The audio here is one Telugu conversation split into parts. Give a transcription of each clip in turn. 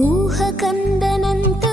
ఊహ కందనంత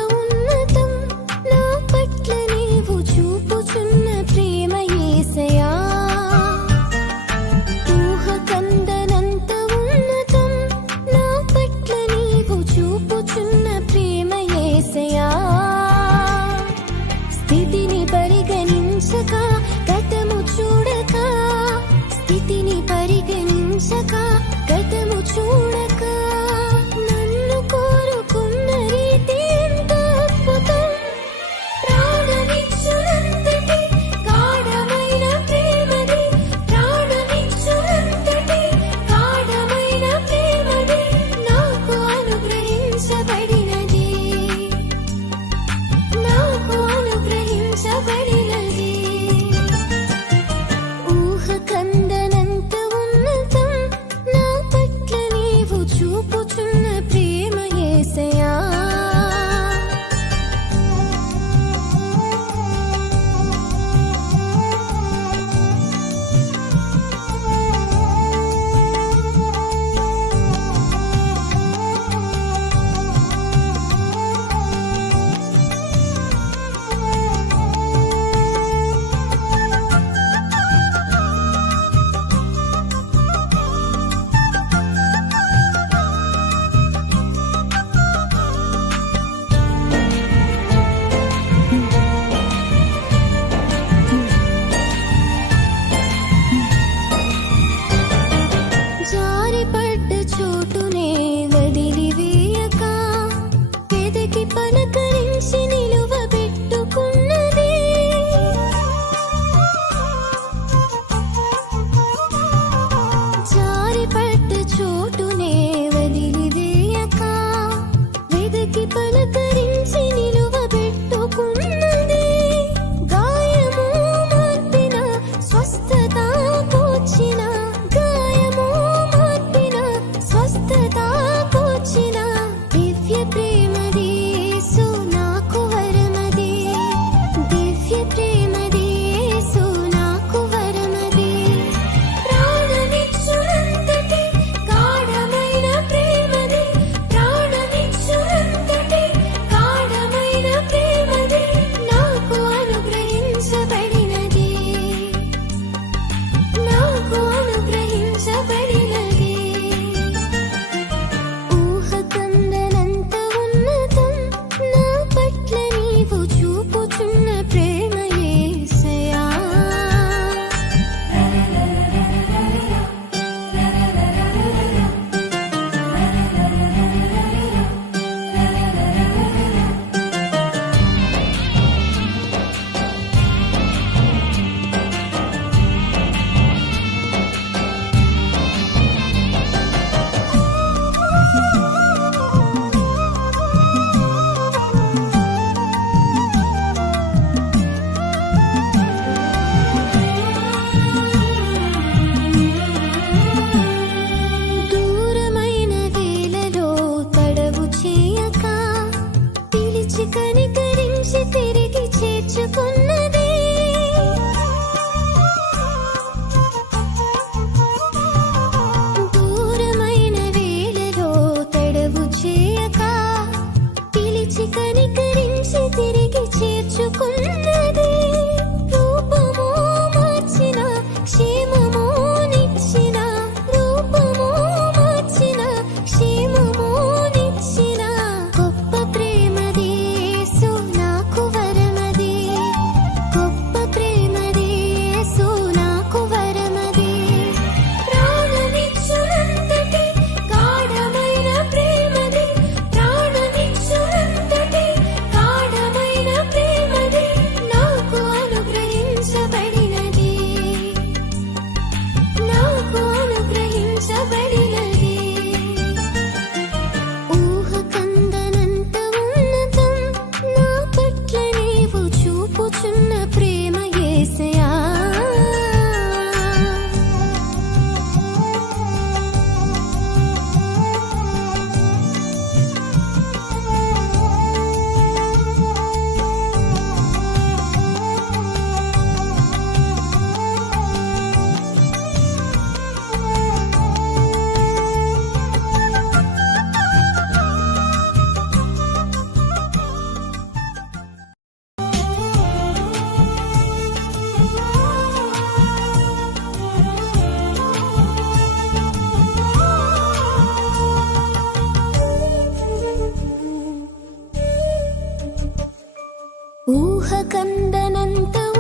ఊహ కందనంత